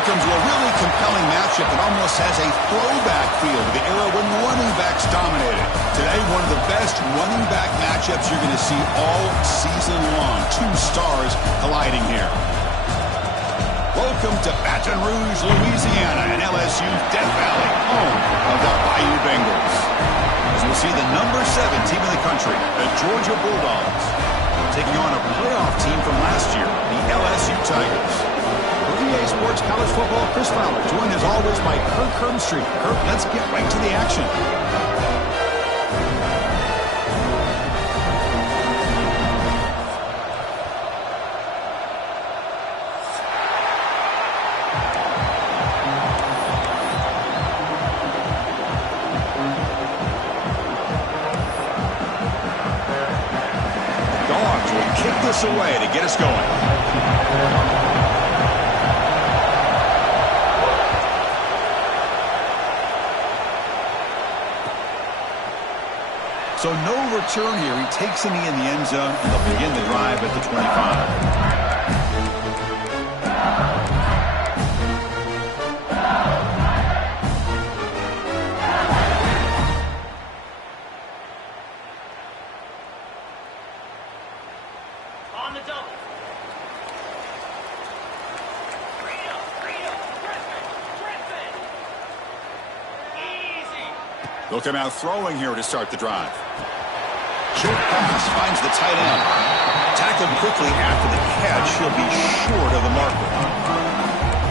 Welcome to a really compelling matchup that almost has a throwback feel to the era when running backs dominated. Today, one of the best running back matchups you're going to see all season long. Two stars colliding here. Welcome to Baton Rouge, Louisiana, and LSU's Death Valley, home of the Bayou Bengals. As we'll see the number 7 team in the country, the Georgia Bulldogs, taking on a playoff team from last year, the LSU Tigers. For EA Sports College Football, Chris Fowler, joined as always by Kirk Herbstreit. Kirk, let's get right to the action. Dogs will kick this away to get us going. So no return here. He takes a knee in the end zone, and they'll begin the drive at the 25. On the double. Easy. Look him out throwing here to start the drive. Short pass finds the tight end. Tackled quickly after the catch. He'll be short of the marker.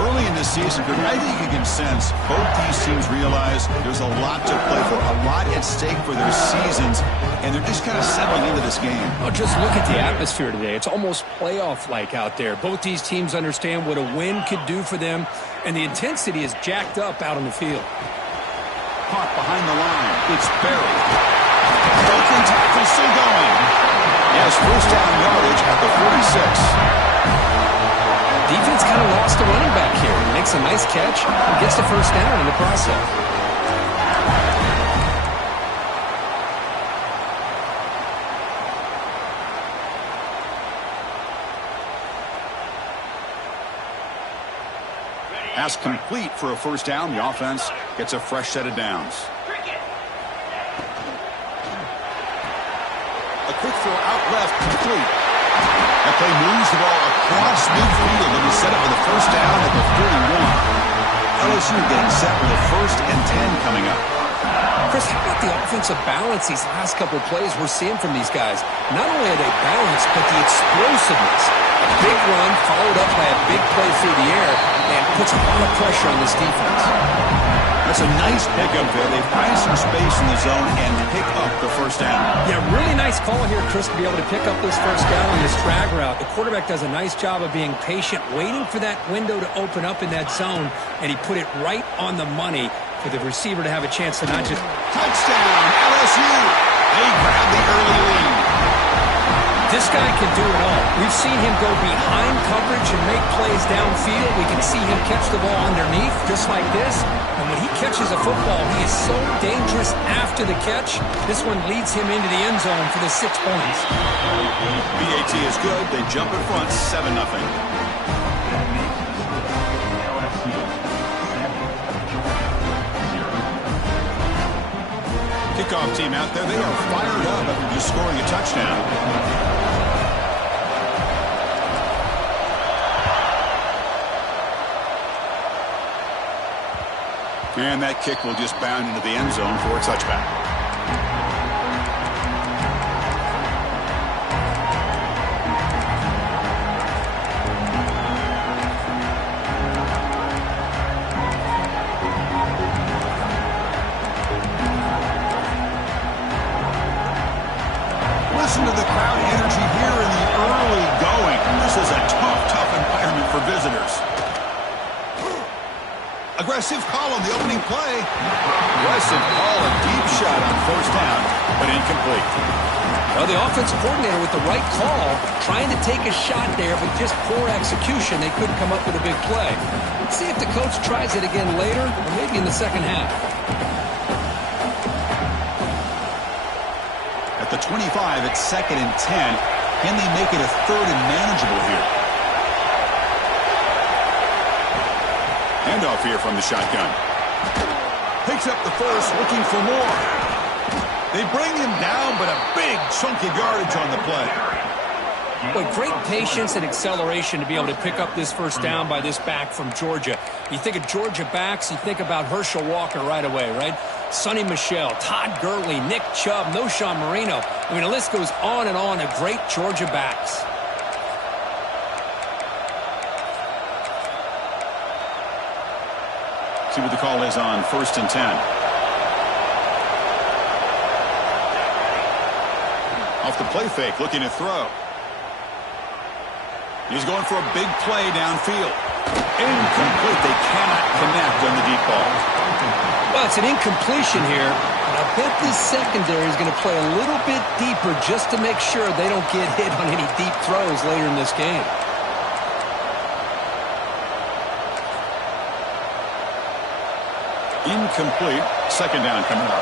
Early in this season, I think you can sense both these teams realize there's a lot to play for, a lot at stake for their seasons, and they're just kind of settling into this game. Oh, just look at the atmosphere today. It's almost playoff-like out there. Both these teams understand what a win could do for them, and the intensity is jacked up out on the field. Caught behind the line. It's buried. Broken tackle still going. Yes, first down yardage at the 46. Defense kind of lost the running back here. He makes a nice catch and gets the first down in the process. Pass complete for a first down. The offense gets a fresh set of downs. A quick throw out left, complete. That play moves the ball across midfield and is set up for the first down at the 31. LSU getting set with a 1st and 10 coming up. Chris, how about the offensive balance these last couple of plays we're seeing from these guys? Not only are they balanced, but the explosiveness. A big run followed up by a big play through the air and puts a lot of pressure on this defense. That's a nice pickup there. They find some space in the zone and pick up the first down. Yeah, really nice call here, Chris, to be able to pick up this first down on this drag route. The quarterback does a nice job of being patient, waiting for that window to open up in that zone, and he put it right on the money for the receiver to have a chance to not just... Touchdown, LSU! They grab the early lead. This guy can do it all. We've seen him go behind coverage and make plays downfield. We can see him catch the ball underneath, just like this. And when he catches a football, he is so dangerous after the catch. This one leads him into the end zone for the 6 points. BAT is good. They jump in front, 7-0. Kickoff team out there. They are fired up after just scoring a touchdown. And that kick will just bound into the end zone for a touchback. Listen to the crowd energy here in the early going. This is a tough environment for visitors. Aggressive call on the opening play. Aggressive call, a deep shot on first down, but incomplete. Well, the offensive coordinator with the right call, trying to take a shot there, but just poor execution. They couldn't come up with a big play. Let's see if the coach tries it again later, or maybe in the second half. At the 25, it's 2nd and 10. Can they make it a 3rd and manageable here? Handoff here from the shotgun. Picks up the first, looking for more. They bring him down, but a big chunk of yardage on the play. Boy, great patience and acceleration to be able to pick up this first down by this back from Georgia. You think of Georgia backs, you think about Herschel Walker right away, right? Sonny Michel, Todd Gurley, Nick Chubb, Noshawn Marino. I mean, the list goes on and on of great Georgia backs. See what the call is on 1st and 10. Off the play fake, looking to throw. He's going for a big play downfield. Incomplete. They cannot connect on the deep ball. Well, it's an incompletion here, but I bet this secondary is going to play a little bit deeper just to make sure they don't get hit on any deep throws later in this game. Incomplete. Second down coming up.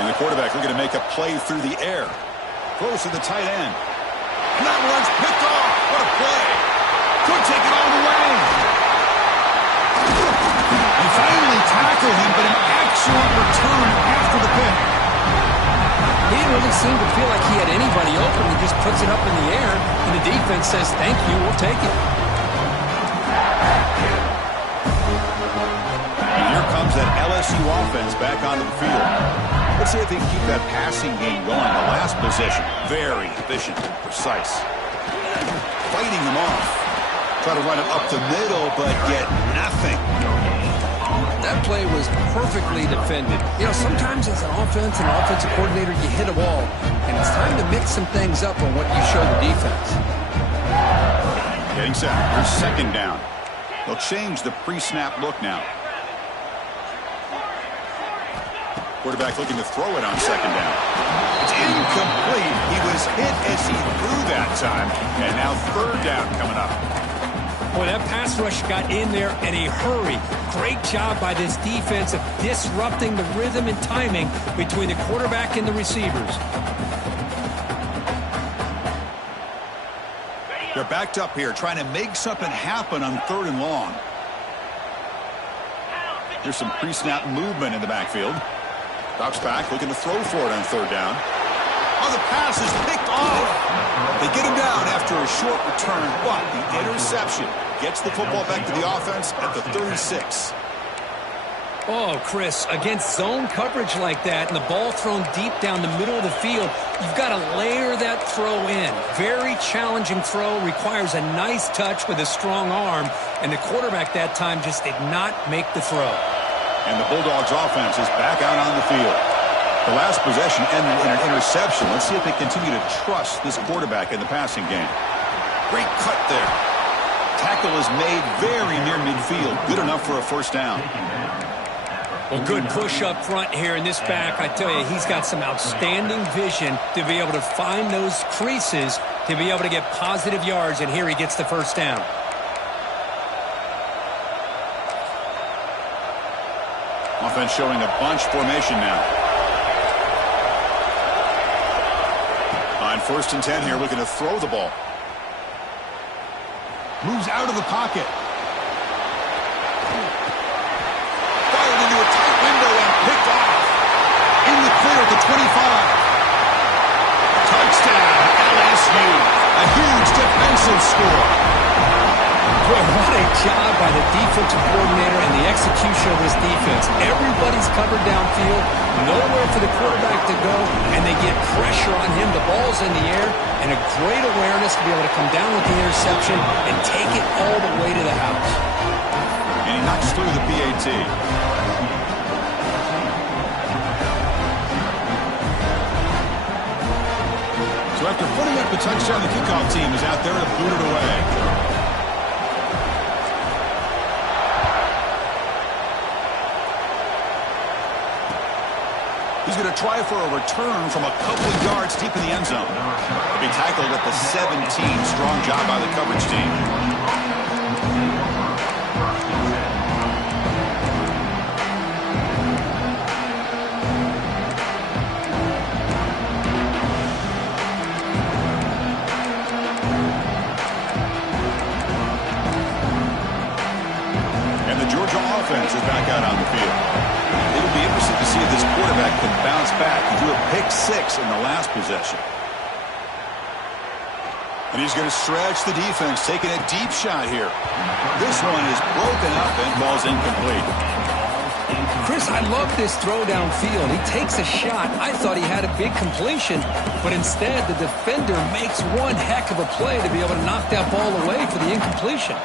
And the quarterback looking to make a play through the air. Throws to the tight end. And that one's picked off. What a play. Could take it all the way. They finally tackle him, but an excellent return after the pick. He didn't really seem to feel like he had anybody open. He just puts it up in the air, and the defense says, thank you, we'll take it. And here comes that LSU offense back onto the field. Let's see if they can keep that passing game going. The last possession, very efficient and precise. Fighting them off. Try to run it up the middle, but get nothing. That play was perfectly defended. You know, sometimes as an offense and an offensive coordinator, you hit a wall, and it's time to mix some things up on what you show the defense. Getting set. Here's second down. They'll change the pre-snap look now. Quarterback looking to throw it on second down. It's incomplete. He was hit as he threw that time. And now third down coming up. Boy, that pass rush got in there in a hurry. Great job by this defense of disrupting the rhythm and timing between the quarterback and the receivers. They're backed up here trying to make something happen on 3rd and long. There's some pre-snap movement in the backfield. Drops back, looking to throw for it on 3rd down. Oh, the pass is picked off. They get him down after a short return, but the interception gets the football back to the offense at the 36. Oh, Chris, against zone coverage like that and the ball thrown deep down the middle of the field, you've got to layer that throw in. Very challenging throw, requires a nice touch with a strong arm, and the quarterback that time just did not make the throw. And the Bulldogs offense is back out on the field. The last possession ended in an interception. Let's see if they continue to trust this quarterback in the passing game. Great cut there. Tackle is made very near midfield. Good enough for a first down. Well, good push up front here in this back. I tell you, he's got some outstanding vision to be able to find those creases to be able to get positive yards, and here he gets the first down. Offense showing a bunch formation now. On 1st and 10 here, looking to throw the ball. Moves out of the pocket. Fired into a tight window and picked off. In the clear at the 25. Touchdown, LSU. A huge defensive score. Boy, what a job by the defensive coordinator and the execution of this defense. Everybody's covered downfield, nowhere for the quarterback to go, and they get pressure on him. The ball's in the air, and a great awareness to be able to come down with the interception and take it all the way to the house. And he knocks through the PAT. So after putting up a touchdown, the kickoff team is out there to boot it away. He's going to try for a return from a couple of yards deep in the end zone. He'll be tackled at the 17. Strong job by the coverage team. 6 in the last possession. And he's going to stretch the defense, taking a deep shot here. This one is broken up and falls incomplete. Chris, I love this throw downfield. He takes a shot. I thought he had a big completion, but instead the defender makes one heck of a play to be able to knock that ball away for the incompletion.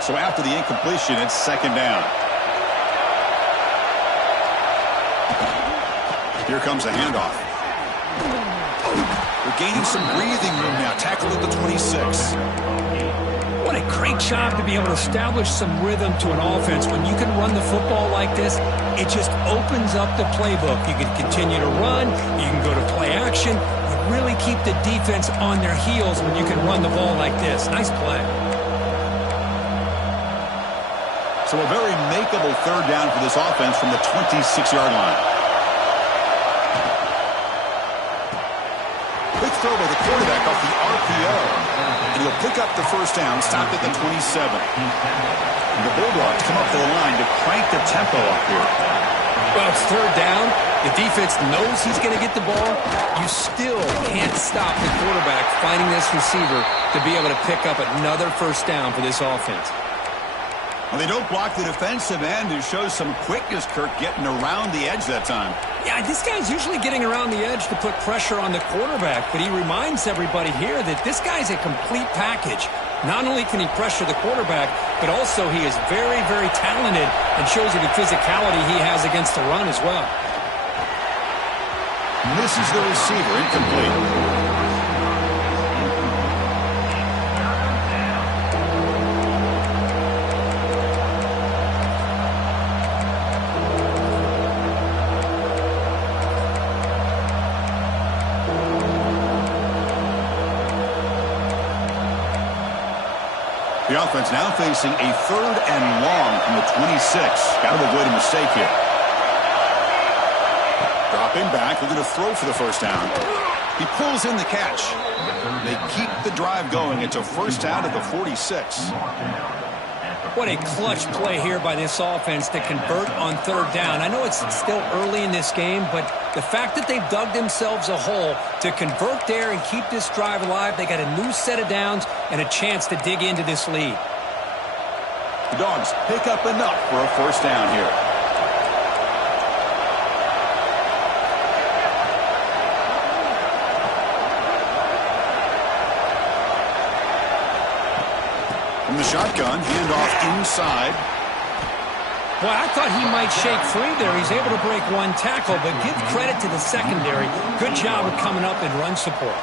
So after the incompletion, it's second down. Here comes a handoff. They're gaining some breathing room now. Tackled at the 26. What a great job to be able to establish some rhythm to an offense. When you can run the football like this, it just opens up the playbook. You can continue to run. You can go to play action. You really keep the defense on their heels when you can run the ball like this. Nice play. So a very makeable third down for this offense from the 26-yard line. Quick throw by the quarterback off the RPO. And he'll pick up the first down, stopped at the 27. And the Bulldogs come up to the line to crank the tempo up here. Well, it's third down. The defense knows he's going to get the ball. You still can't stop the quarterback finding this receiver to be able to pick up another first down for this offense. Well, they don't block the defensive end. It shows some quickness, Kirk, getting around the edge that time. Yeah, this guy's usually getting around the edge to put pressure on the quarterback, but he reminds everybody here that this guy's a complete package. Not only can he pressure the quarterback, but also he is very, very talented and shows you the physicality he has against the run as well. Misses the receiver, incomplete. The offense now facing a third and long from the 26. Got to avoid a mistake here. Dropping back. They're going to throw for the first down. He pulls in the catch. They keep the drive going. It's a first down at the 46. What a clutch play here by this offense to convert on third down. I know it's still early in this game, but the fact that they've dug themselves a hole to convert there and keep this drive alive, they got a new set of downs and a chance to dig into this lead. The Dogs pick up enough for a first down here. From the shotgun, handoff inside. Well, I thought he might shake free there. He's able to break one tackle, but give credit to the secondary. Good job of coming up in run support.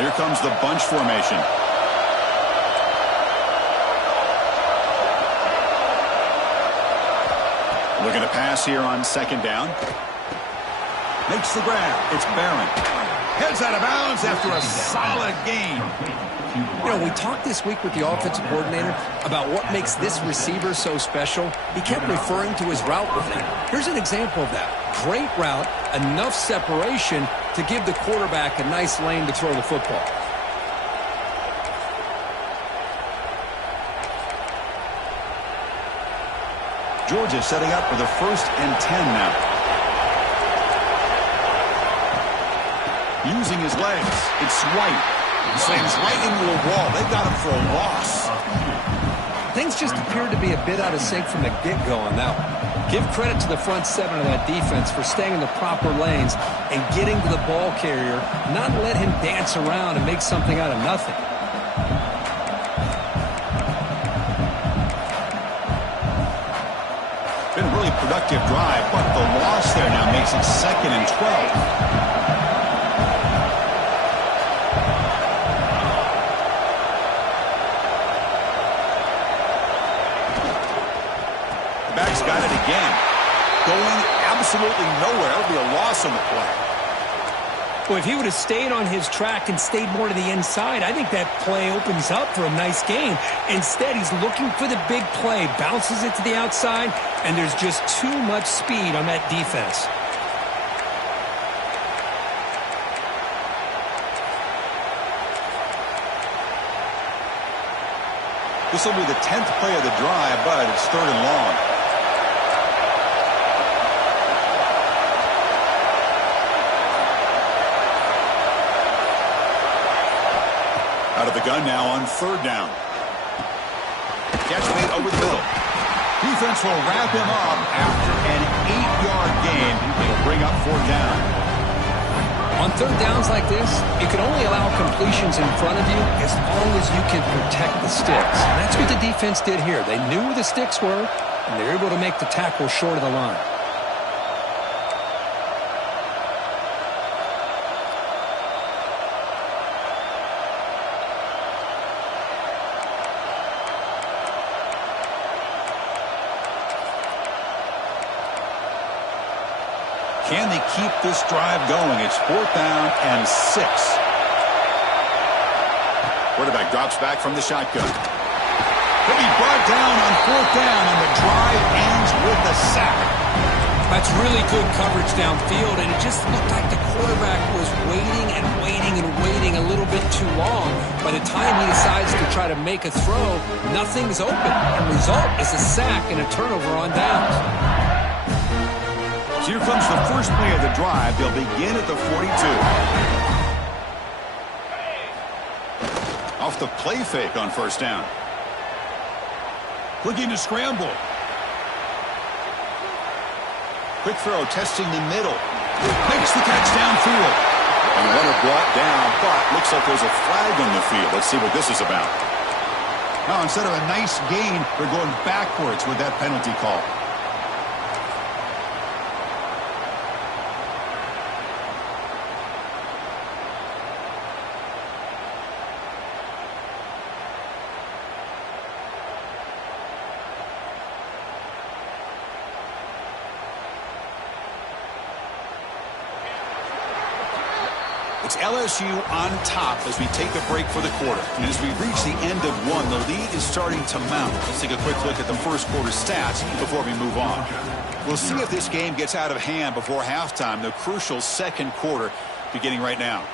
Here comes the bunch formation. Looking to pass here on second down. Makes the grab. It's Barron. Heads out of bounds after a solid gain. You know, we talked this week with the offensive coordinator about what makes this receiver so special. He kept referring to his route with him. Here's an example of that. Great route, enough separation to give the quarterback a nice lane to throw the football. Georgia setting up for the 1st and 10 now. Using his legs. It's White. He slams right into a wall. They've got him for a loss. Things just appeared to be a bit out of sync from the get-go on that one. Give credit to the front seven of that defense for staying in the proper lanes and getting to the ball carrier, not let him dance around and make something out of nothing. Been a really productive drive, but the loss there now makes it 2nd and 12. Back's got it again. Going absolutely nowhere. It'll be a loss on the play. Well, if he would have stayed on his track and stayed more to the inside, I think that play opens up for a nice game. Instead, he's looking for the big play, bounces it to the outside, and there's just too much speed on that defense. This will be the 10th play of the drive, but it's 3rd and long. Out of the gun now on 3rd down. Catch made over the middle. Defense will wrap him up after an 8-yard gain. It'll bring up 4th down. On 3rd downs like this, you can only allow completions in front of you as long as you can protect the sticks. And that's what the defense did here. They knew where the sticks were, and they were able to make the tackle short of the line. Can they keep this drive going? It's 4th down and 6. Quarterback drops back from the shotgun. He'll be brought down on 4th down, and the drive ends with a sack. That's really good coverage downfield, and it just looked like the quarterback was waiting and waiting and waiting a little bit too long. By the time he decides to try to make a throw, nothing's open. The result is a sack and a turnover on downs. So here comes the first play of the drive. They'll begin at the 42. Off the play fake on 1st down. Looking to scramble. Quick throw, testing the middle. Makes the catch downfield. And the runner brought down, but looks like there's a flag on the field. Let's see what this is about. Now, instead of a nice gain, they're going backwards with that penalty call. It's LSU on top as we take a break for the quarter. And as we reach the end of one, the lead is starting to mount. Let's take a quick look at the first quarter stats before we move on. We'll see if this game gets out of hand before halftime, the crucial 2nd quarter beginning right now.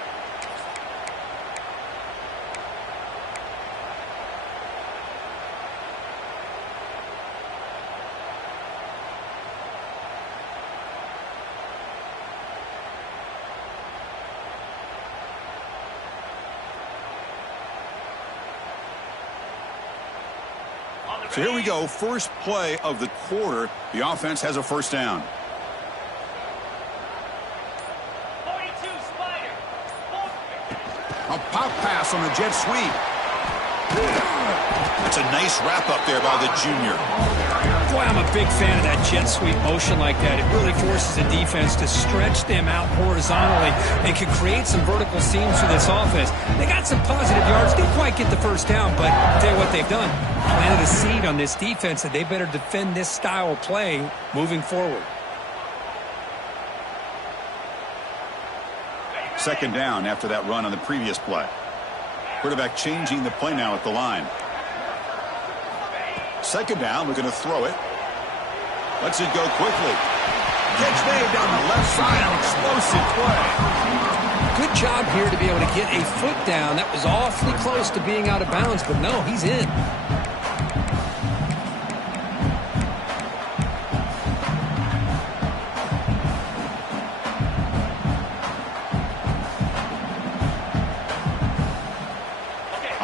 So here we go, first play of the quarter. The offense has a 1st down. 42 Spider. A pop pass on a jet sweep. That's a nice wrap up there by the junior. Boy, I'm a big fan of that jet sweep motion like that. It really forces the defense to stretch them out horizontally and can create some vertical seams for this offense. They got some positive yards. Didn't quite get the 1st down, but I'll tell you what they've done. Planted a seed on this defense that they better defend this style of play moving forward. 2nd down after that run on the previous play. Quarterback changing the play now at the line. 2nd down, we're going to throw it. Lets it go quickly. Catch made down the left side, an explosive play. Good job here to be able to get a foot down. That was awfully close to being out of bounds, but no, he's in.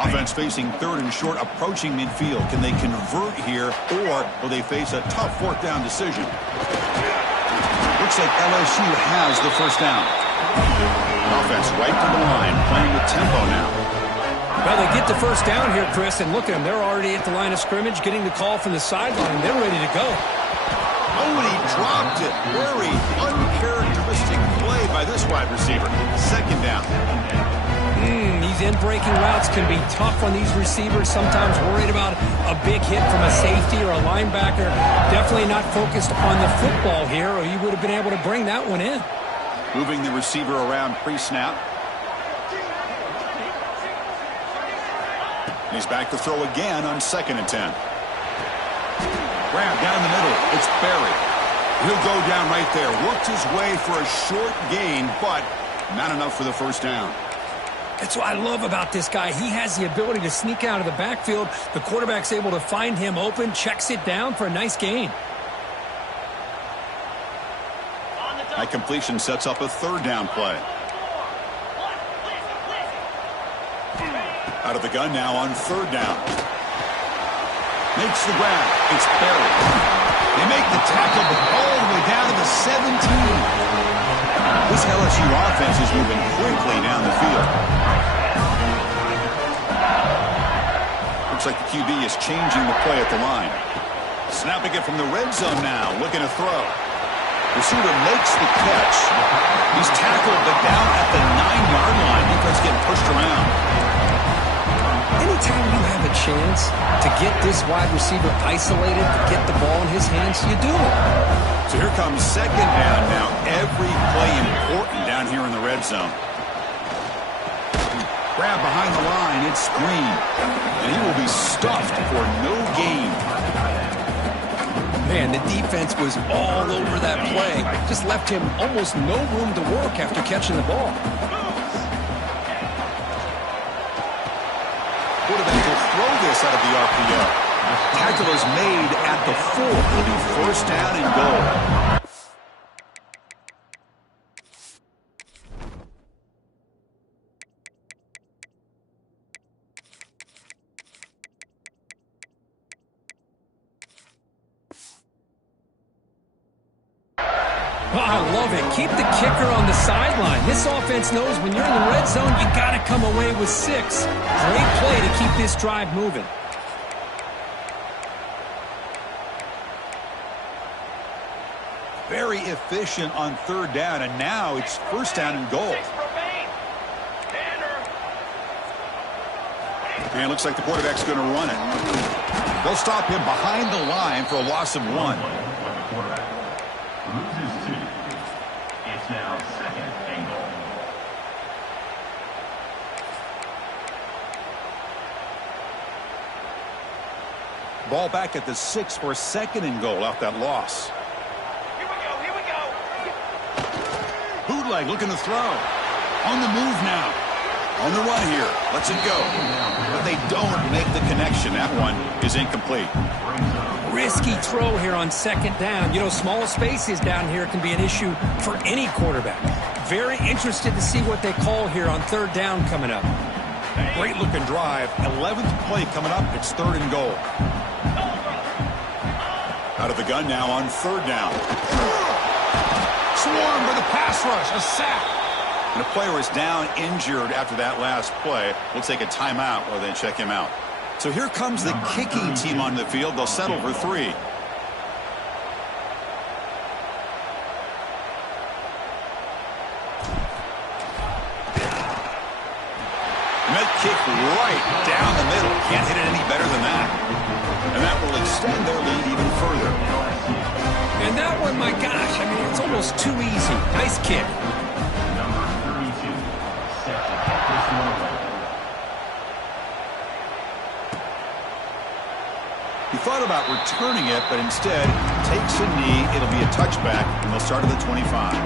Offense facing 3rd and short, approaching midfield. Can they convert here, or will they face a tough 4th down decision? Looks like LSU has the 1st down. Offense right to the line, playing with tempo now. Well, they get the 1st down here, Chris, and look at them. They're already at the line of scrimmage, getting the call from the sideline. They're ready to go. Oh, and he dropped it. Very uncharacteristic play by this wide receiver. 2nd down. These in-breaking routes can be tough on these receivers, sometimes worried about a big hit from a safety or a linebacker. Definitely not focused on the football here, or you would have been able to bring that one in. Moving the receiver around pre-snap. He's back to throw again on 2nd and 10. Grab down the middle. It's Berry. He'll go down right there. Worked his way for a short gain, but not enough for the 1st down. That's what I love about this guy. He has the ability to sneak out of the backfield. The quarterback's able to find him open, checks it down for a nice gain. That completion sets up a third down play. Out of the gun now on third down. Makes the grab. It's buried. They make the tackle, but all the way down to the 17. This LSU offense is moving quickly down the field. Looks like the QB is changing the play at the line. Snapping it from the red zone now, looking to throw. Receiver makes the catch. He's tackled, but down at the 9-yard line. Defense getting pushed around. Anytime you have a chance to get this wide receiver isolated, to get the ball in his hands, you do it. So here comes second down now. Every play important down here in the red zone. Grab behind the line. It's Green. And he will be stuffed for no gain. Man, the defense was all over that play. Just left him almost no room to work after catching the ball. Quarterback will throw this out of the RPO. Tackle is made at the 4. It'll be first down and goal. Oh, I love it. Keep the kicker on the sideline. This offense knows when you're in the red zone, you got to come away with 6. Great play to keep this drive moving. Very efficient on third down, and now it's first down and goal. And it looks like the quarterback's going to run it. They'll stop him behind the line for a loss of 1. It's now second and goal. Ball back at the 6 for a second and goal off that loss. Here we go. Bootleg looking to throw. On the move now. On the run here. Lets it go. But they don't make the connection. That one is incomplete. Risky throw here on second down. You know, small spaces down here can be an issue for any quarterback. Very interested to see what they call here on third down coming up. Great looking drive. 11th play coming up. It's third and goal. Out of the gun now on third down. Swarmed by the pass rush. A sack. And the player is down injured after that last play. We'll take a timeout or then check him out. So here comes the kicking team on the field. They'll settle for 3. And that kick right down the middle. Can't hit it any better than that. And that will extend their lead even further. And that one, my gosh, I mean, it's almost too easy. Nice kick. Number 32, set to kick this one away. He thought about returning it, but instead takes a knee. It'll be a touchback, and they'll start at the 25.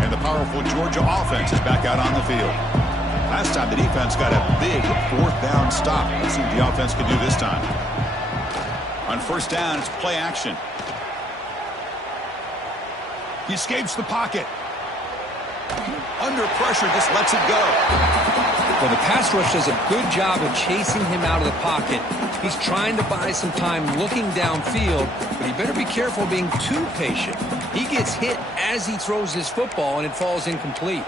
And the powerful Georgia offense is back out on the field. Last time the defense got a big fourth down stop. Let's see what the offense can do this time. On first down, it's play action. He escapes the pocket. Under pressure, just lets it go. Well, the pass rush does a good job of chasing him out of the pocket. He's trying to buy some time looking downfield, but he better be careful being too patient. He gets hit as he throws his football, and it falls incomplete.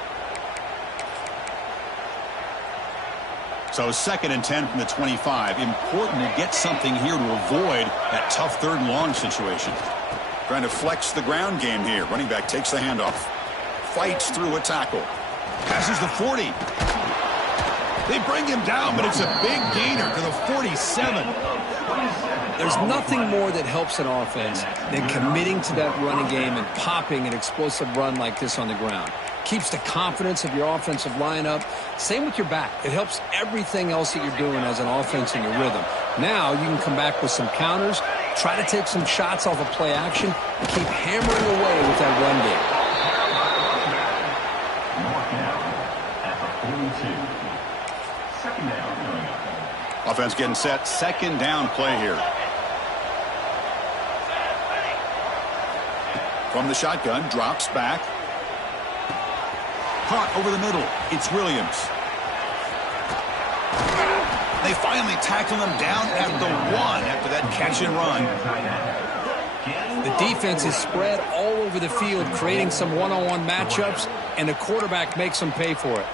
So 2nd and 10 from the 25. Important to get something here to avoid that tough third and long situation. Trying to flex the ground game here. Running back takes the handoff. Fights through a tackle. Passes the 40. They bring him down, but it's a big gainer to the 47. There's nothing more that helps an offense than committing to that running game and popping an explosive run like this on the ground. Keeps the confidence of your offensive lineup. Same with your back. It helps everything else that you're doing as an offense in your rhythm. Now you can come back with some counters, Try to take some shots off of play action and keep hammering away with that run game. Mark down at the 42. Second down coming up. Offense getting set. Second down play here. From the shotgun, drops back. Caught over the middle. It's Williams. They finally tackle him down at the 1 after that catch and run. The defense is spread all over the field, creating some one-on-one matchups, and the quarterback makes them pay for it.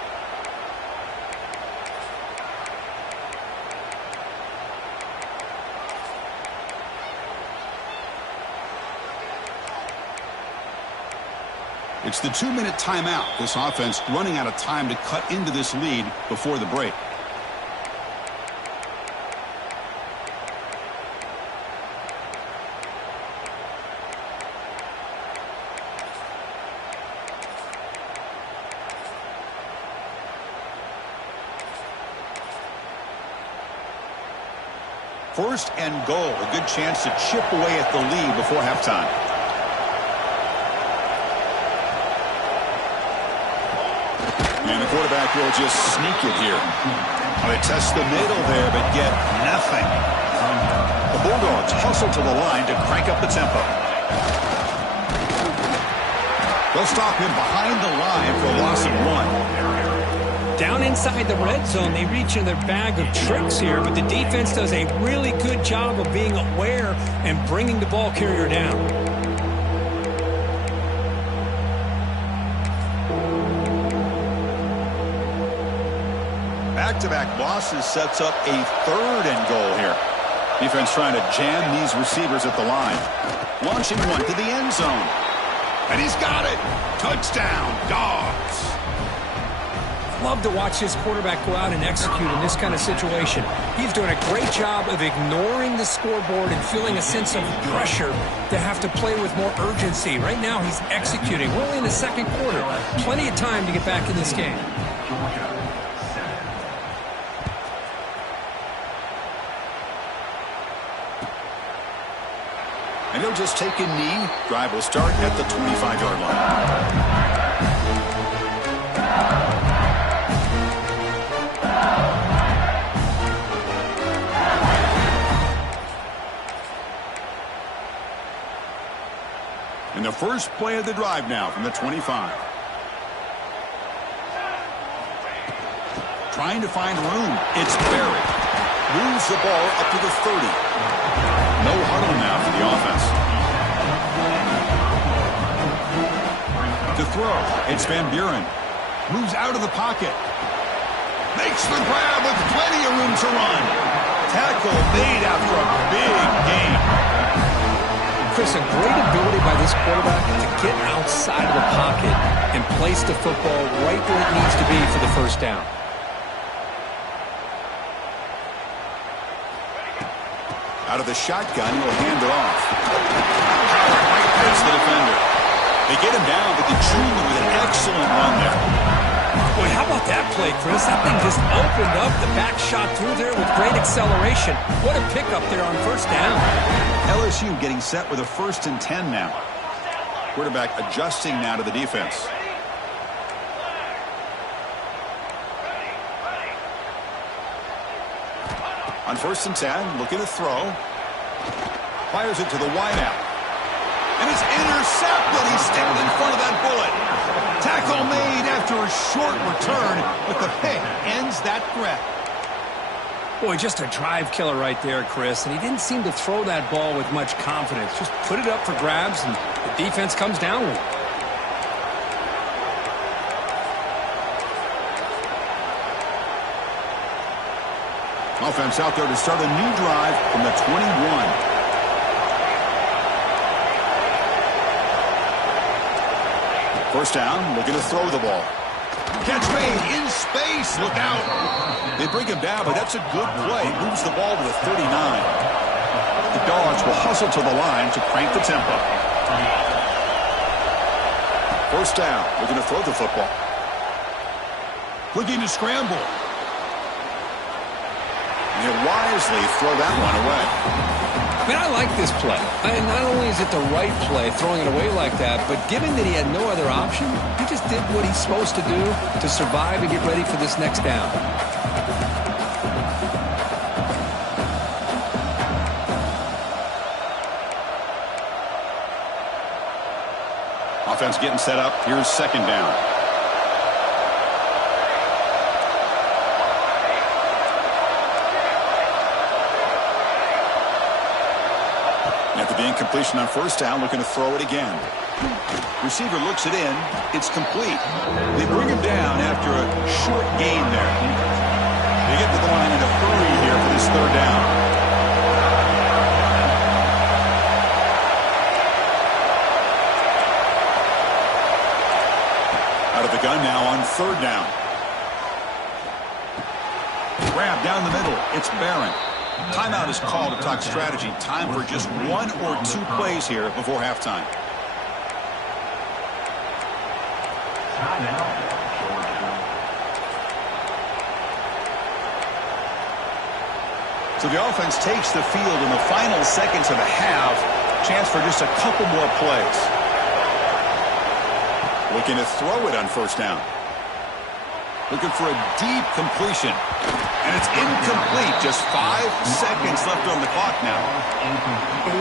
It's the 2-minute timeout. This offense running out of time to cut into this lead before the break. First and goal. A good chance to chip away at the lead before halftime. And the quarterback will just sneak it here. They test the middle there, but get nothing. The Bulldogs hustle to the line to crank up the tempo. They'll stop him behind the line for a loss of 1. Down inside the red zone, they reach in their bag of tricks here, but the defense does a really good job of being aware and bringing the ball carrier down. Back-to-back losses sets up a 3rd and goal here. Defense trying to jam these receivers at the line. Launching one to the end zone. And he's got it. Touchdown, Dogs. Love to watch this quarterback go out and execute in this kind of situation. He's doing a great job of ignoring the scoreboard and feeling a sense of pressure to have to play with more urgency. Right now he's executing. We're only in the second quarter. Plenty of time to get back in this game. And he'll just take a knee. Drive will start at the 25-yard line. And the first play of the drive now from the 25. Trying to find room. It's Barry. Moves the ball up to the 30. No huddle now for the offense. To throw. It's Van Buren. Moves out of the pocket. Makes the grab with plenty of room to run. Tackle made after a big gain. Chris, a great ability by this quarterback to get outside of the pocket and place the football right where it needs to be for the first down. Out of the shotgun, he'll hand it off. Right past the defender. They get him down, but the junior with an excellent run there. Boy, how about that play, Chris? That thing just opened up. The back shot through there with great acceleration. What a pickup there on first down. LSU getting set with a 1st and 10 now. Quarterback adjusting now to the defense. On 1st and 10, looking to throw. Fires it to the wideout. And it's intercepted. He's standing in front of that bullet. Tackle made after a short return, but the pick ends that threat. Boy, just a drive killer right there, Chris. And he didn't seem to throw that ball with much confidence. Just put it up for grabs, and the defense comes down with it. Offense out there to start a new drive from the 21. First down, looking to throw the ball. Catch made in space. Look out. They bring him down, but that's a good play. Moves the ball to the 39. The Dogs will hustle to the line to crank the tempo. First down, looking to throw the football. Looking to scramble. And he'll wisely throw that one away. Man, I like this play. And not only is it the right play, throwing it away like that, but given that he had no other option, he just did what he's supposed to do to survive and get ready for this next down. Offense getting set up. Here's second down. After the incompletion on first down, looking to throw it again. Receiver looks it in. It's complete. They bring him down after a short gain there. They get to the line in a hurry here for this third down. Out of the gun now on third down. Grab down the middle. It's Barron. Timeout is called to talk strategy. Time for just one or two plays here before halftime. So the offense takes the field in the final seconds of the half. Chance for just a couple more plays. Looking to throw it on first down. Looking for a deep completion. And it's incomplete. Just 5 seconds left on the clock now.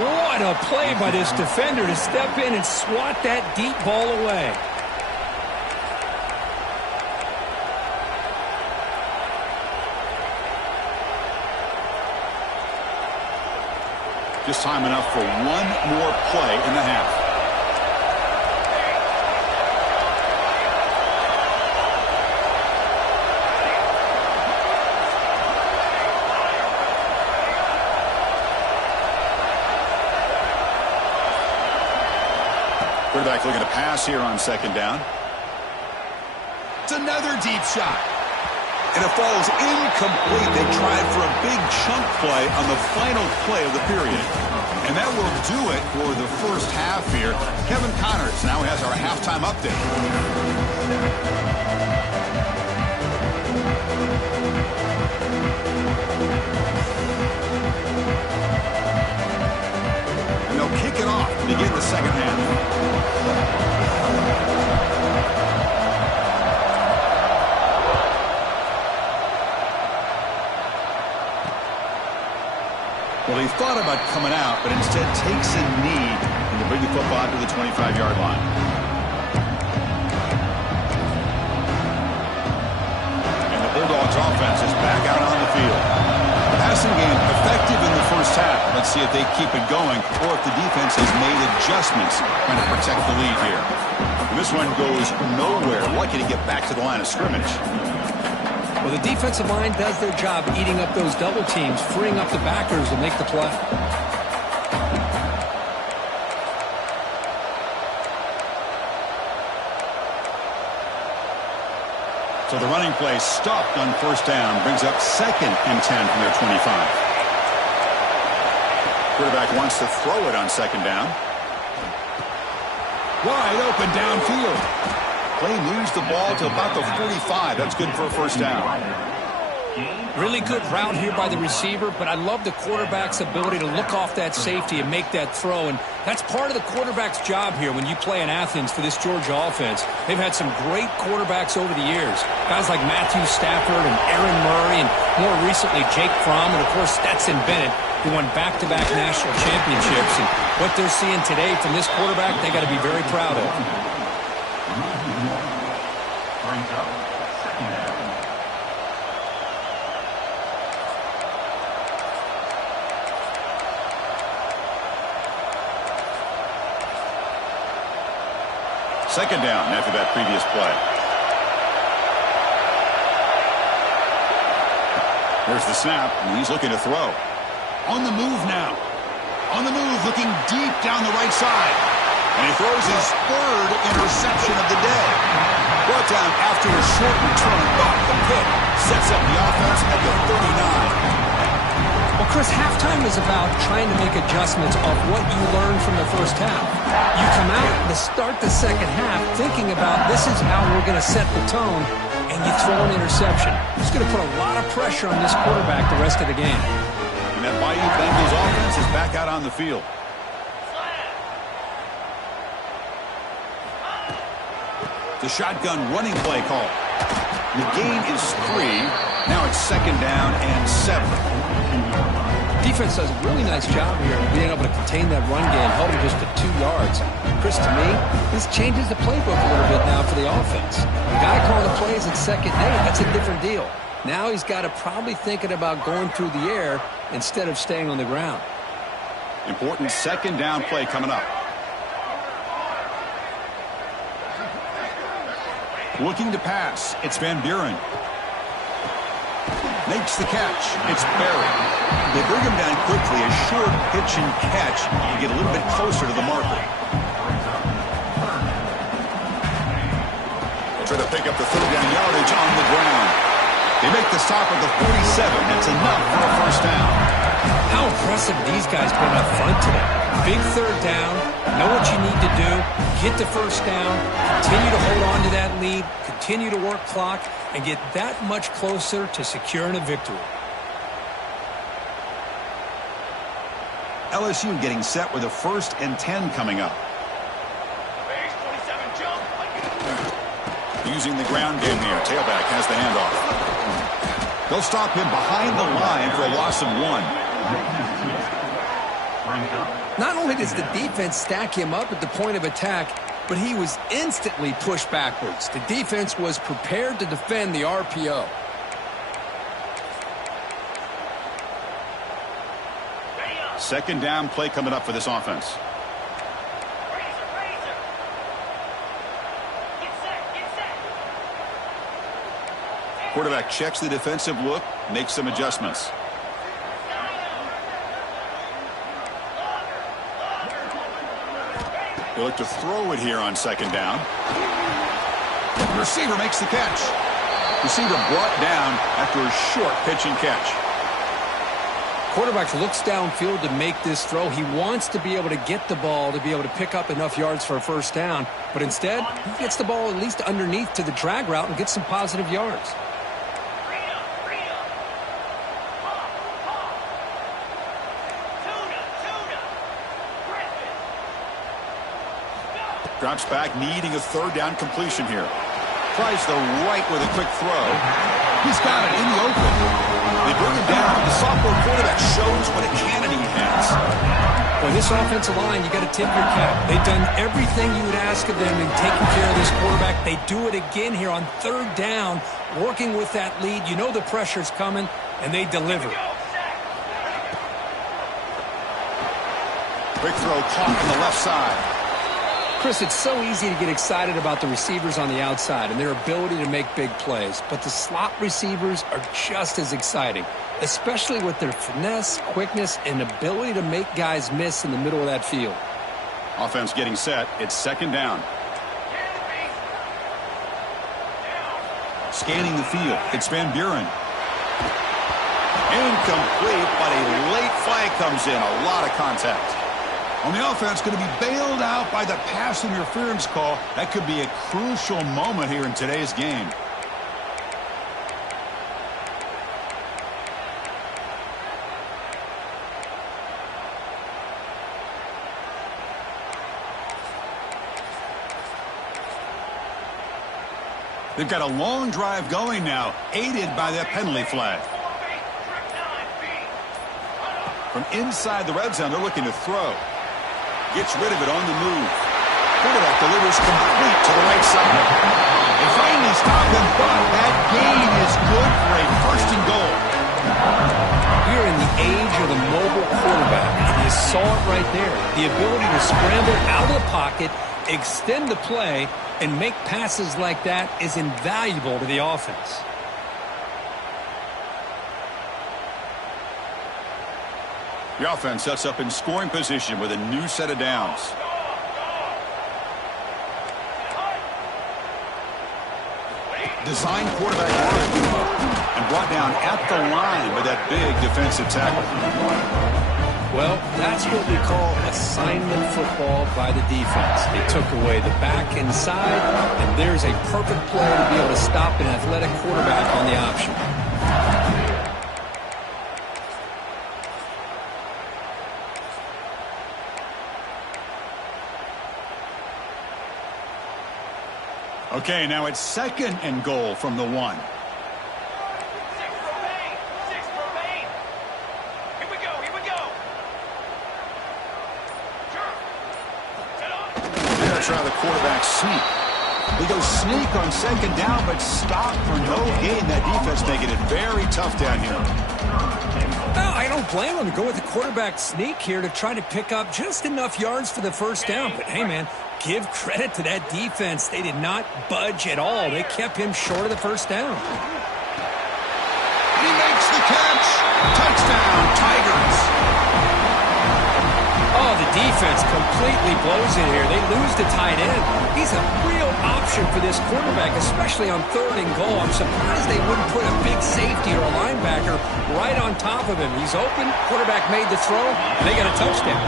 What a play by this defender to step in and swat that deep ball away. Just time enough for one more play in the half. Quarterback looking to pass here on second down. It's another deep shot. And it falls incomplete. They tried for a big chunk play on the final play of the period. And that will do it for the first half here. Kevin Connors now has our halftime update. And they'll kick it off to begin the second half. Well, he thought about coming out, but instead takes a knee and to bring the football to the 25-yard line. And the Bulldogs offense is back out on the field. Passing game effective in the first half. Let's see if they keep it going or if the defense has made adjustments trying to protect the lead here. And this one goes nowhere. Lucky to get back to the line of scrimmage. Well, the defensive line does their job eating up those double teams, freeing up the backers to make the play. So the running play stopped on first down, brings up 2nd and 10 from their 25. Quarterback wants to throw it on second down. Wide open downfield. Play moves the ball to about the 45. That's good for a first down. Really good route here by the receiver, but I love the quarterback's ability to look off that safety and make that throw. And that's part of the quarterback's job here when you play in Athens for this Georgia offense. They've had some great quarterbacks over the years. Guys like Matthew Stafford and Aaron Murray and more recently Jake Fromm and, of course, Stetson Bennett, who won back-to-back national championships. And what they're seeing today from this quarterback, they got to be very proud of. Brings up second down. Second down after that previous play. There's the snap, and he's looking to throw. On the move now. On the move, looking deep down the right side. And he throws his 3rd interception of the day. Brought down after a short return off the pick. Sets up the offense at the 39. Well, Chris, halftime is about trying to make adjustments off what you learned from the first half. You come out to start the second half thinking about this is how we're going to set the tone, and you throw an interception. It's going to put a lot of pressure on this quarterback the rest of the game. And that Bayou Bengals offense is back out on the field. The shotgun running play call. The gain is 3. Now it's 2nd down and 7. Defense does a really nice job here of being able to contain that run game, held him just to 2 yards. Chris, to me, this changes the playbook a little bit now for the offense. The guy calling the plays at 2nd and 8, that's a different deal. Now he's got to probably thinking about going through the air instead of staying on the ground. Important 2nd down play coming up. Looking to pass. It's Van Buren. Makes the catch. It's Berry. They bring him down quickly. A short pitch and catch to get a little bit closer to the marker. They try to pick up the 3rd down yardage on the ground. They make the stop at the 47. That's enough for a 1st down. How impressive these guys been up front today. Big 3rd down. Know what you need to do. Get the 1st down. Continue to hold on to that lead. Continue to work clock and get that much closer to securing a victory. LSU getting set with a 1st and 10 coming up. Using the ground game here. Tailback has the handoff. They'll stop him behind the line for a loss of 1. Not only does the defense stack him up at the point of attack, but he was instantly pushed backwards. The defense was prepared to defend the RPO. Second down play coming up for this offense. Quarterback checks the defensive look, makes some adjustments. They look to throw it here on 2nd down. The receiver makes the catch. Receiver brought down after a short pitch and catch. Quarterback looks downfield to make this throw. He wants to be able to get the ball to be able to pick up enough yards for a 1st down. But instead, he gets the ball at least underneath to the drag route and gets some positive yards. Drops back, needing a 3rd down completion here. Tries the right with a quick throw. He's got it in the open. They bring him down. The sophomore quarterback shows what a cannon he has. Boy, this offensive line, you got to tip your cap. They've done everything you would ask of them in taking care of this quarterback. They do it again here on 3rd down, working with that lead. You know the pressure's coming, and they deliver. Quick throw caught on the left side. Chris, it's so easy to get excited about the receivers on the outside and their ability to make big plays, but the slot receivers are just as exciting, especially with their finesse, quickness, and ability to make guys miss in the middle of that field. Offense getting set. It's 2nd down. Scanning the field. It's Van Buren. Incomplete, but a late flag comes in. A lot of contact. On the offense, going to be bailed out by the pass interference call. That could be a crucial moment here in today's game. They've got a long drive going now, aided by that penalty flag. From inside the red zone, they're looking to throw. Gets rid of it on the move. Quarterback delivers complete to the right side. They finally stop him, but that gain is good for a 1st and goal. We're in the age of the mobile quarterback, and you saw it right there. The ability to scramble out of the pocket, extend the play, and make passes like that is invaluable to the offense. The offense sets up in scoring position with a new set of downs. Designed quarterback run and brought down at the line with that big defensive tackle. Well, that's what we call assignment football by the defense. They took away the back inside, and there's a perfect play to be able to stop an athletic quarterback on the option. Okay, now it's 2nd and goal from the 1. 6 remain. 6 remain. Here we go. Here we go. Sure. Get on. They're going to try the quarterback sneak. They go sneak on 2nd down, but stop for no gain. That defense making it very tough down here. No, I don't blame them to go with the quarterback sneak here to try to pick up just enough yards for the first down. But, hey, man, give credit to that defense. They did not budge at all. They kept him short of the first down. He makes the catch. Touchdown, Tigers. Oh, the defense completely blows it here. They lose the tight end. He's a real option for this quarterback, especially on 3rd and goal. I'm surprised they wouldn't put a big safety or a linebacker right on top of him. He's open. Quarterback made the throw, and they got a touchdown.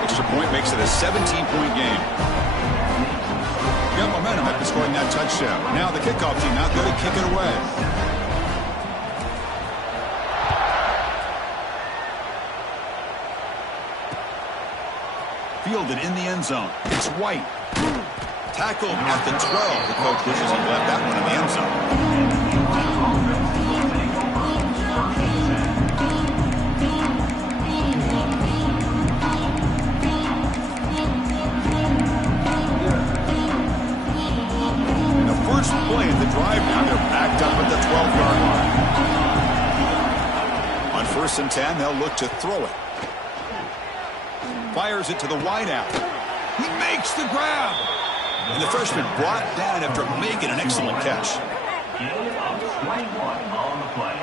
Extra point makes it a 17-point game. Got momentum after scoring that touchdown. Now the kickoff team out there to kick it away. Fielded in the end zone. It's White. Tackled at the 12. The coach wishes he left that one in the end zone. And the first play of the drive now, they're backed up at the 12-yard line. On 1st and 10, they'll look to throw it. Fires it to the wideout. He makes the grab. And the freshman brought down after making an excellent catch. Gain of 21 on the play.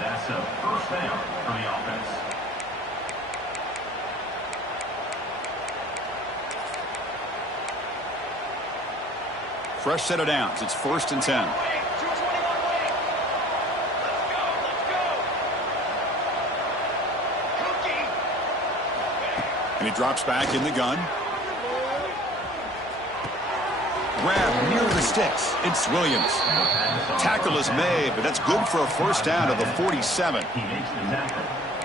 That's a first down for the offense. Fresh set of downs. It's 1st and 10. And he drops back in the gun. Grab near the sticks. It's Williams. Tackle is made, but that's good for a first down to the 47.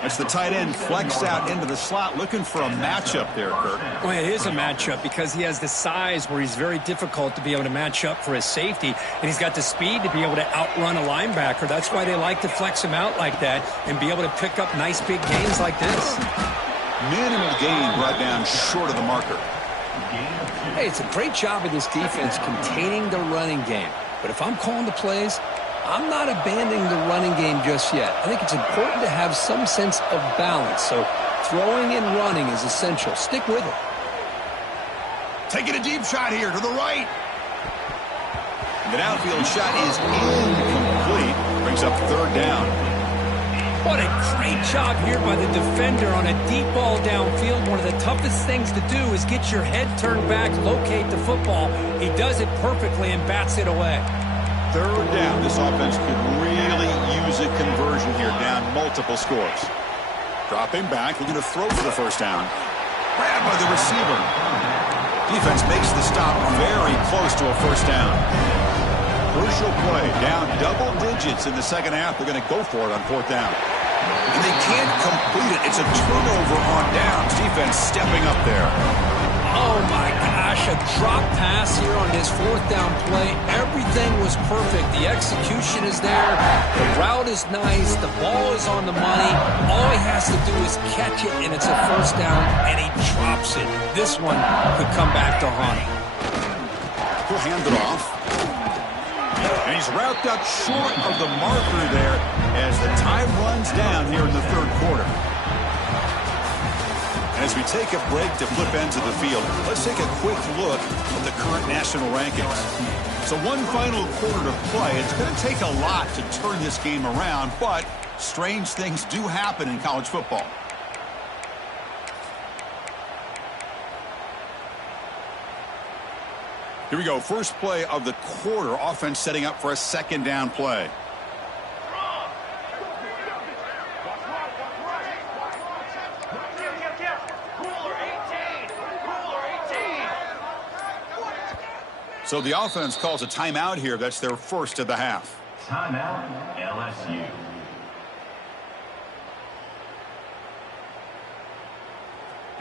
That's the tight end flexed out into the slot, looking for a matchup there, Kirk. Well, it is a matchup because he has the size where he's very difficult to be able to match up for his safety, and he's got the speed to be able to outrun a linebacker. That's why they like to flex him out like that and be able to pick up nice big gains like this. Minimal gain brought down short of the marker. Hey, it's a great job of this defense containing the running game. But if I'm calling the plays, I'm not abandoning the running game just yet. I think it's important to have some sense of balance. So throwing and running is essential. Stick with it. Taking a deep shot here to the right. And the downfield shot is incomplete. Brings up 3rd down. What a great job here by the defender on a deep ball downfield. One of the toughest things to do is get your head turned back, locate the football. He does it perfectly and bats it away. 3rd down. This offense could really use a conversion here, down multiple scores. Dropping back, looking to throw for the first down. Grabbed by the receiver. Defense makes the stop very close to a first down. Crucial play, down double digits in the second half. They're going to go for it on 4th down. And they can't complete it. It's a turnover on downs. Defense stepping up there. Oh, my gosh, a drop pass here on this 4th down play. Everything was perfect. The execution is there. The route is nice. The ball is on the money. All he has to do is catch it, and it's a first down, and he drops it. This one could come back to haunt him. He'll hand it off. And he's wrapped up short of the marker there as the time runs down here in the 3rd quarter. And as we take a break to flip ends of the field, let's take a quick look at the current national rankings. So one final quarter to play. It's going to take a lot to turn this game around, but strange things do happen in college football. Here we go. First play of the quarter. Offense setting up for a 2nd down play. So the offense calls a timeout here. That's their first of the half. Timeout, LSU.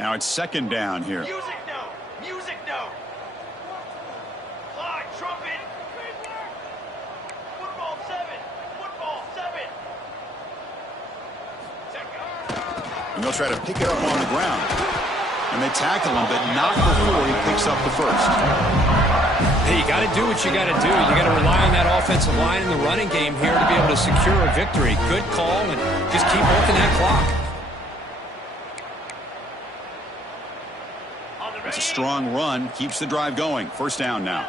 Now it's 2nd down here. Music no. Music no. they'll try to pick it up on the ground. And they tackle him, but not before he picks up the first. Hey, you got to do what you got to do. You got to rely on that offensive line in the running game here to be able to secure a victory. Good call, and just keep working that clock. It's a strong run, keeps the drive going. First down now.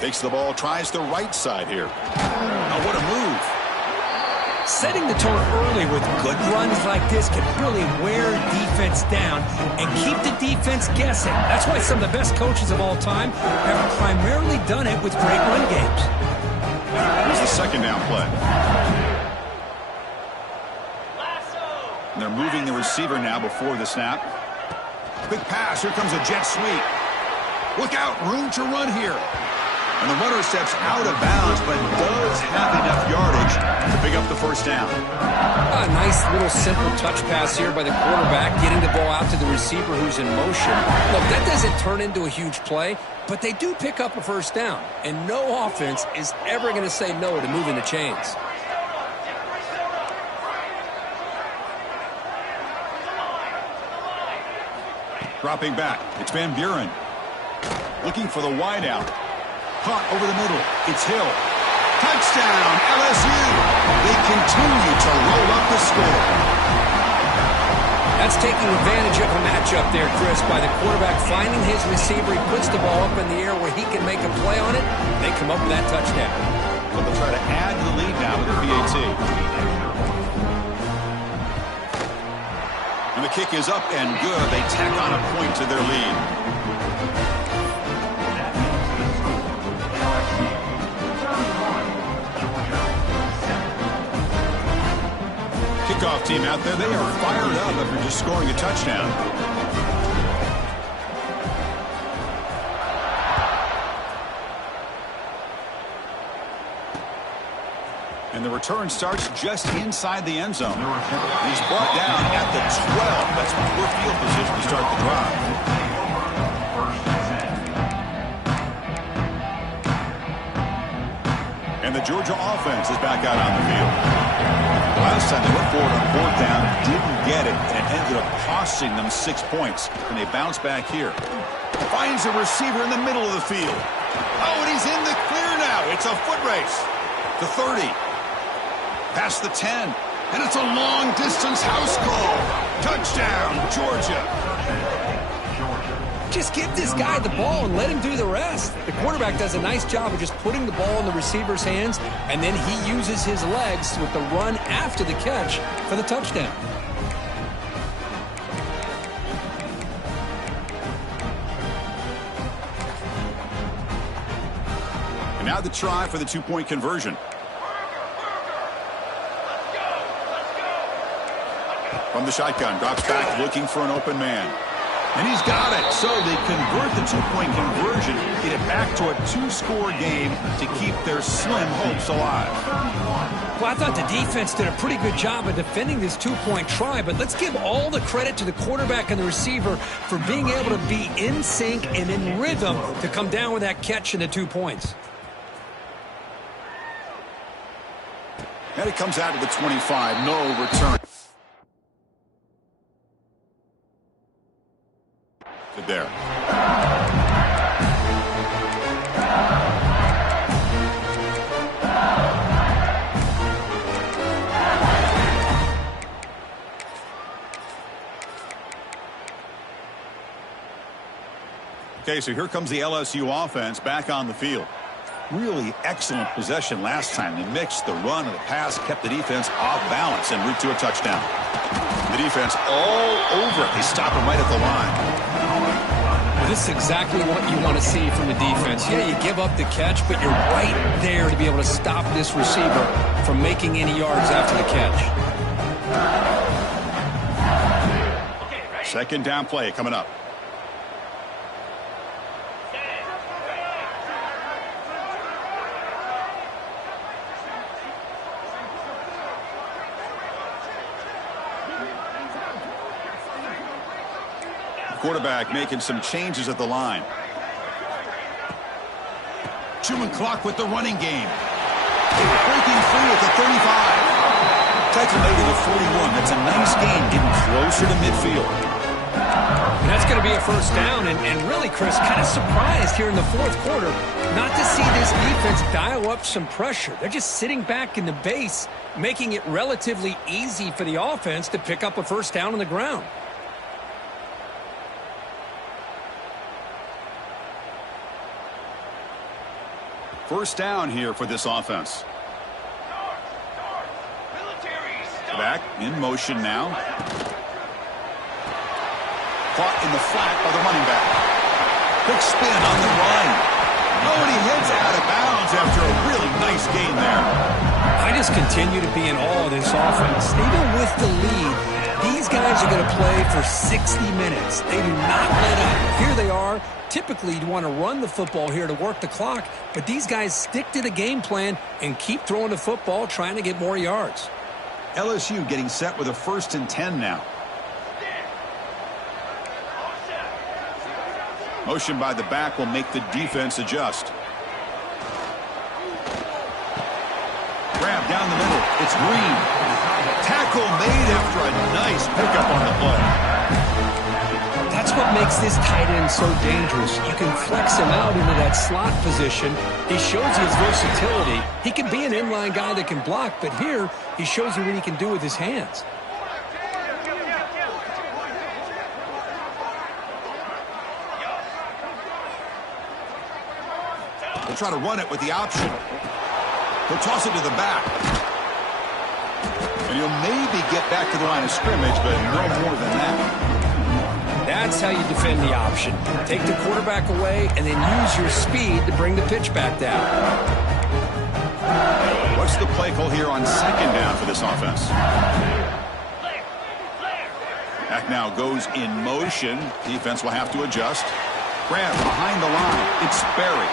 Takes the ball, tries the right side here. Oh, what a move. Setting the tone early with good runs like this can really wear defense down and keep the defense guessing. That's why some of the best coaches of all time have primarily done it with great run games. Here's the second down play. And they're moving the receiver now before the snap. Quick pass. Here comes a jet sweep. Look out. Room to run here. And the runner steps out of bounds, but does have enough yardage to pick up the first down. A nice little simple touch pass here by the quarterback, getting the ball out to the receiver who's in motion. Look, that doesn't turn into a huge play, but they do pick up a first down. And no offense is ever going to say no to moving the chains. Dropping back. It's Van Buren. Looking for the wide out. Caught over the middle. It's Hill. Touchdown, LSU. They continue to roll up the score. That's taking advantage of a matchup there, Chris, by the quarterback finding his receiver. He puts the ball up in the air where he can make a play on it. They come up with that touchdown. So they'll try to add to the lead now with a PAT. And the kick is up and good. They tack on a point to their lead. Kickoff team out there, they are fired up after just scoring a touchdown. And the return starts just inside the end zone. He's brought down at the 12. That's poor field position to start the drive. And the Georgia offense is back out on the field. Last time they went forward on fourth down, didn't get it, and it ended up costing them 6 points. And they bounce back here. Finds a receiver in the middle of the field. Oh, and he's in the clear now. It's a foot race. The 30. Past the 10. And it's a long-distance house call. Touchdown, Georgia. Just give this guy the ball and let him do the rest. The quarterback does a nice job of just putting the ball in the receiver's hands, and then he uses his legs with the run after the catch for the touchdown. And now the try for the two-point conversion. From the shotgun, drops back looking for an open man. And he's got it. So they convert the two-point conversion, get it back to a two-score game to keep their slim hopes alive. Well, I thought the defense did a pretty good job of defending this two-point try, but let's give all the credit to the quarterback and the receiver for being able to be in sync and in rhythm to come down with that catch and the 2 points. And it comes out to the 25, no return. There. Okay, so here comes the LSU offense back on the field. Really excellent possession last time. They mixed the run and the pass, kept the defense off balance en route to a touchdown. The defense all over it. They stop him right at the line. Well, this is exactly what you want to see from the defense. Yeah, you give up the catch, but you're right there to be able to stop this receiver from making any yards after the catch. Second down play coming up. Quarterback making some changes at the line. Chewing clock with the running game. Breaking free at the 35. Tackle made at the 41. That's a nice gain, getting closer to midfield. And that's going to be a first down. And really, Chris, kind of surprised here in the fourth quarter not to see this defense dial up some pressure. They're just sitting back in the base, making it relatively easy for the offense to pick up a first down on the ground. First down here for this offense. Back in motion now. Caught in the flat by the running back. Quick spin on the run. Oh, and he heads out of bounds after a really nice gain there. I just continue to be in awe of this offense. Even with the lead, these guys are going to play for 60 minutes. They do not let up. Here they are. Typically, you want to run the football here to work the clock, but these guys stick to the game plan and keep throwing the football, trying to get more yards. LSU getting set with a 1st and 10 now. Motion by the back will make the defense adjust. Grab down the middle. It's Green. Tackle made after a nice pickup on the play. That's what makes this tight end so dangerous. You can flex him out into that slot position. He shows his versatility. He can be an inline guy that can block, but here he shows you what he can do with his hands. They'll try to run it with the option. He'll toss it to the back. And he'll maybe get back to the line of scrimmage, but no more than that. That's how you defend the option. Take the quarterback away and then use your speed to bring the pitch back down. What's the play call here on 2nd down for this offense? Back now goes in motion. Defense will have to adjust. Grab behind the line. It's Berry.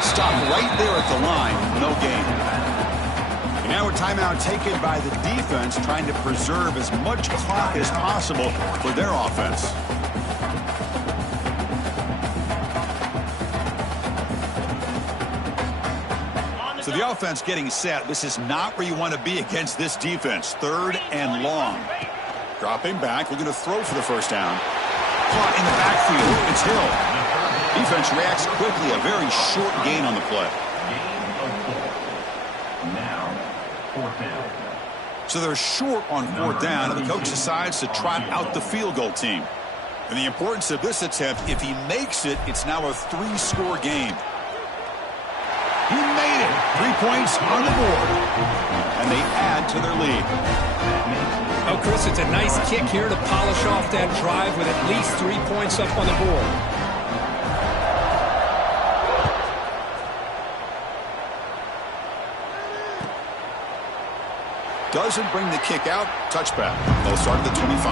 Stop right there at the line. No gain. And now a timeout taken by the defense, trying to preserve as much clock as possible for their offense. So the offense getting set. This is not where you want to be against this defense. 3rd and long. Dropping back, looking to throw for the first down. Caught in the backfield. It's Hill. Defense reacts quickly. A very short gain on the play. Now, 4th down. So they're short on 4th down, and the coach decides to trot out the field goal team. And the importance of this attempt, if he makes it, it's now a 3-score game. He made it. 3 points on the board. And they add to their lead. Oh, Chris, it's a nice kick here to polish off that drive with at least 3 points up on the board. Doesn't bring the kick out. Touchback. They'll start at the 25.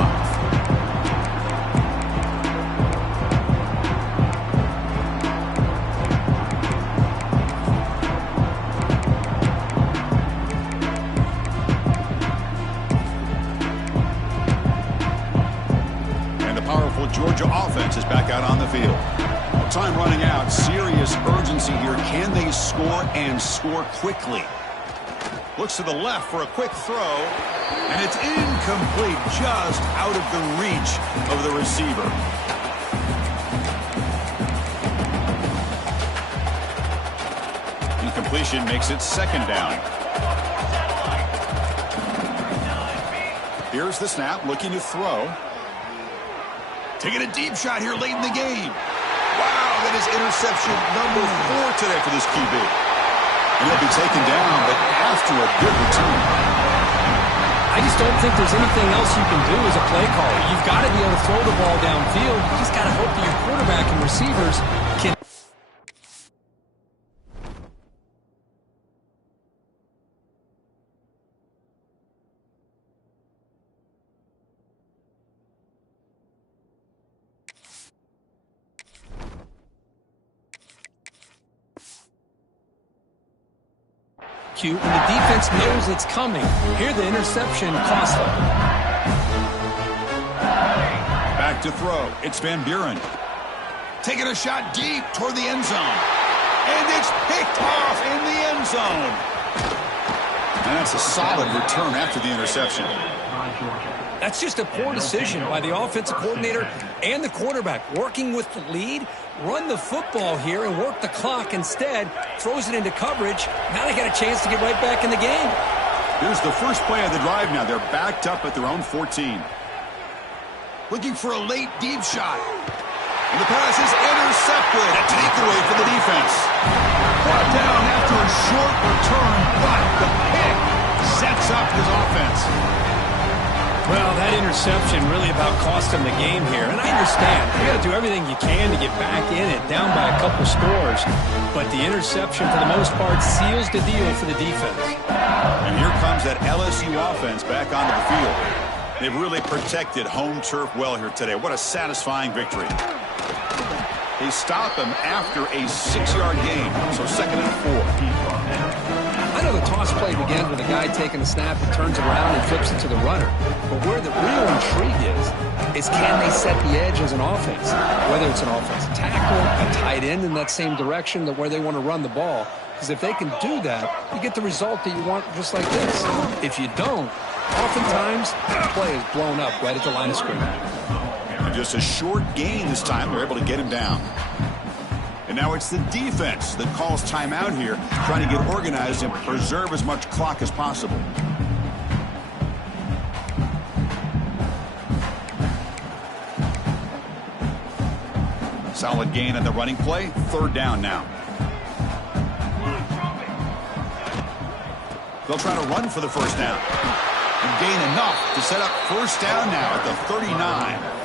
And the powerful Georgia offense is back out on the field. Time running out. Serious urgency here. Can they score and score quickly? Looks to the left for a quick throw, and it's incomplete, just out of the reach of the receiver. Incompletion makes it 2nd down. Here's the snap, looking to throw. Taking a deep shot here late in the game. Wow, that is interception number 4 today for this QB. And he'll be taken down, but after a good return. I just don't think there's anything else you can do as a play caller. You've got to be able to throw the ball downfield. You just got to hope that your quarterback and receivers can. And the defense knows it's coming. Here the interception cost them. Back to throw. It's Van Buren. Taking a shot deep toward the end zone. And it's picked off in the end zone. And that's a solid return after the interception. That's just a poor decision by the offensive coordinator and the quarterback. Working with the lead, run the football here and work the clock. Instead, throws it into coverage. Now they got a chance to get right back in the game. Here's the first play of the drive now. They're backed up at their own 14. Looking for a late deep shot. And the pass is intercepted. A takeaway for the defense. Brought down after a short return, but the pick sets up his offense. Well, that interception really about cost him the game here. And I understand. You got to do everything you can to get back in it, down by a couple scores. But the interception, for the most part, seals the deal for the defense. And here comes that LSU offense back onto the field. They've really protected home turf well here today. What a satisfying victory. They stop him after a 6-yard gain, so 2nd and 4. I know the toss play begins with a guy taking the snap and turns around and flips it to the runner. But where the real intrigue is can they set the edge as an offense? Whether it's an offensive tackle, a tight end in that same direction where they want to run the ball. Because if they can do that, you get the result that you want just like this. If you don't, oftentimes the play is blown up right at the line of scrimmage. And just a short gain this time. They're able to get him down. And now it's the defense that calls timeout here, trying to get organized and preserve as much clock as possible. Solid gain on the running play. 3rd down now. They'll try to run for the 1st down. And gain enough to set up 1st down now at the 39.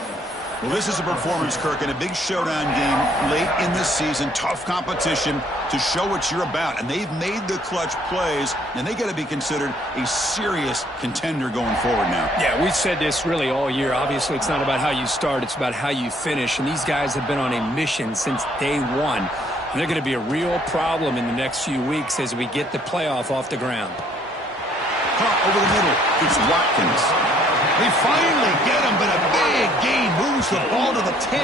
Well, this is a performance, Kirk, in a big showdown game late in this season. Tough competition to show what you're about. And they've made the clutch plays, and they got to be considered a serious contender going forward now. Yeah, we've said this really all year. Obviously, it's not about how you start. It's about how you finish. And these guys have been on a mission since day one. And they're going to be a real problem in the next few weeks as we get the playoff off the ground. Caught over the middle. It's Watkins. They finally get him, but a big gain moves the ball to the 10.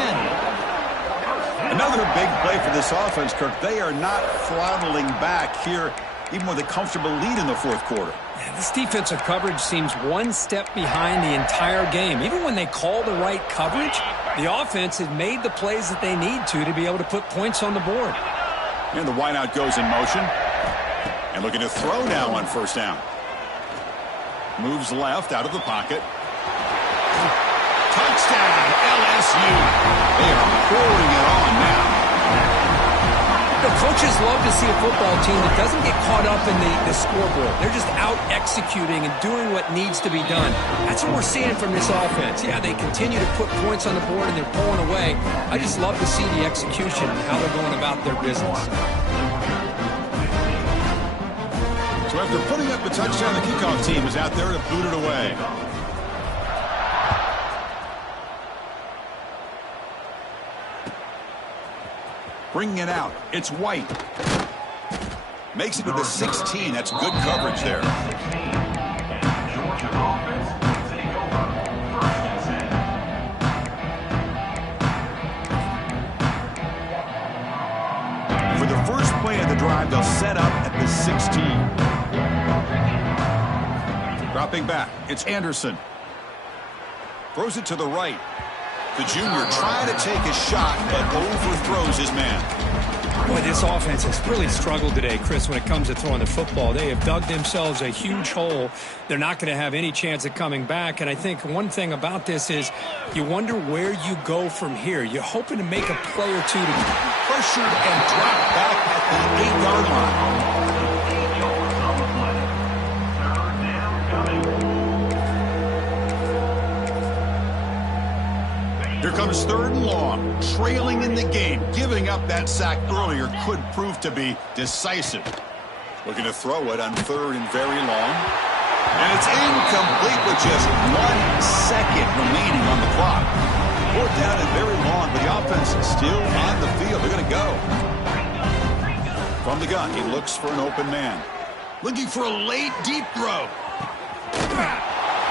Another big play for this offense, Kirk. They are not throttling back here, even with a comfortable lead in the 4th quarter. Yeah, this defensive coverage seems one step behind the entire game. Even when they call the right coverage, the offense has made the plays that they need to be able to put points on the board. And the wideout goes in motion. And looking to throw now on 1st down. Moves left out of the pocket. Touchdown, LSU. They are pouring it on now. The coaches love to see a football team that doesn't get caught up in the scoreboard. They're just out executing and doing what needs to be done. That's what we're seeing from this offense. Yeah, they continue to put points on the board and they're pulling away. I just love to see the execution and how they're going about their business. So after putting up the touchdown, the kickoff team is out there to boot it away. Bringing it out. It's White. Makes it to the 16. That's good coverage there. For the first play of the drive, they'll set up at the 16. Dropping back. It's Anderson. Throws it to the right. The junior trying to take a shot, but overthrows his man. Boy, this offense has really struggled today, Chris, when it comes to throwing the football. They have dug themselves a huge hole. They're not going to have any chance of coming back. And I think one thing about this is you wonder where you go from here. You're hoping to make a play or two to pressured and dropped back at the 8-yard line. Here comes 3rd and long, trailing in the game. Giving up that sack earlier could prove to be decisive. Looking to throw it on 3rd and very long. And it's incomplete with just 1 second remaining on the clock. 4th down and very long, but the offense is still on the field. They're going to go. From the gun, he looks for an open man. Looking for a late deep throw.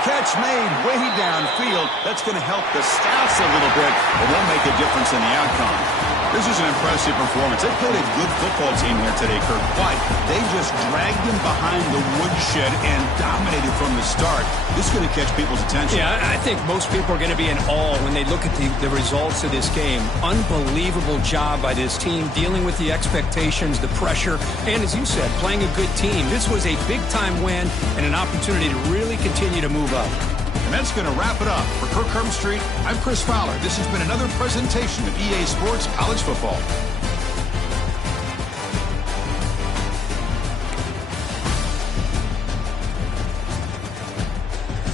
Catch made way downfield. That's going to help the Stats a little bit, but won't make a difference in the outcome. This is an impressive performance. They played a good football team here today, Kirk, but they just dragged them behind the woodshed and dominated from the start. This is going to catch people's attention. Yeah, I think most people are going to be in awe when they look at the results of this game. Unbelievable job by this team dealing with the expectations, the pressure, and as you said, playing a good team. This was a big-time win and an opportunity to really continue to move up. And that's going to wrap it up. For Kirk Herbstreit, I'm Chris Fowler. This has been another presentation of EA Sports College Football.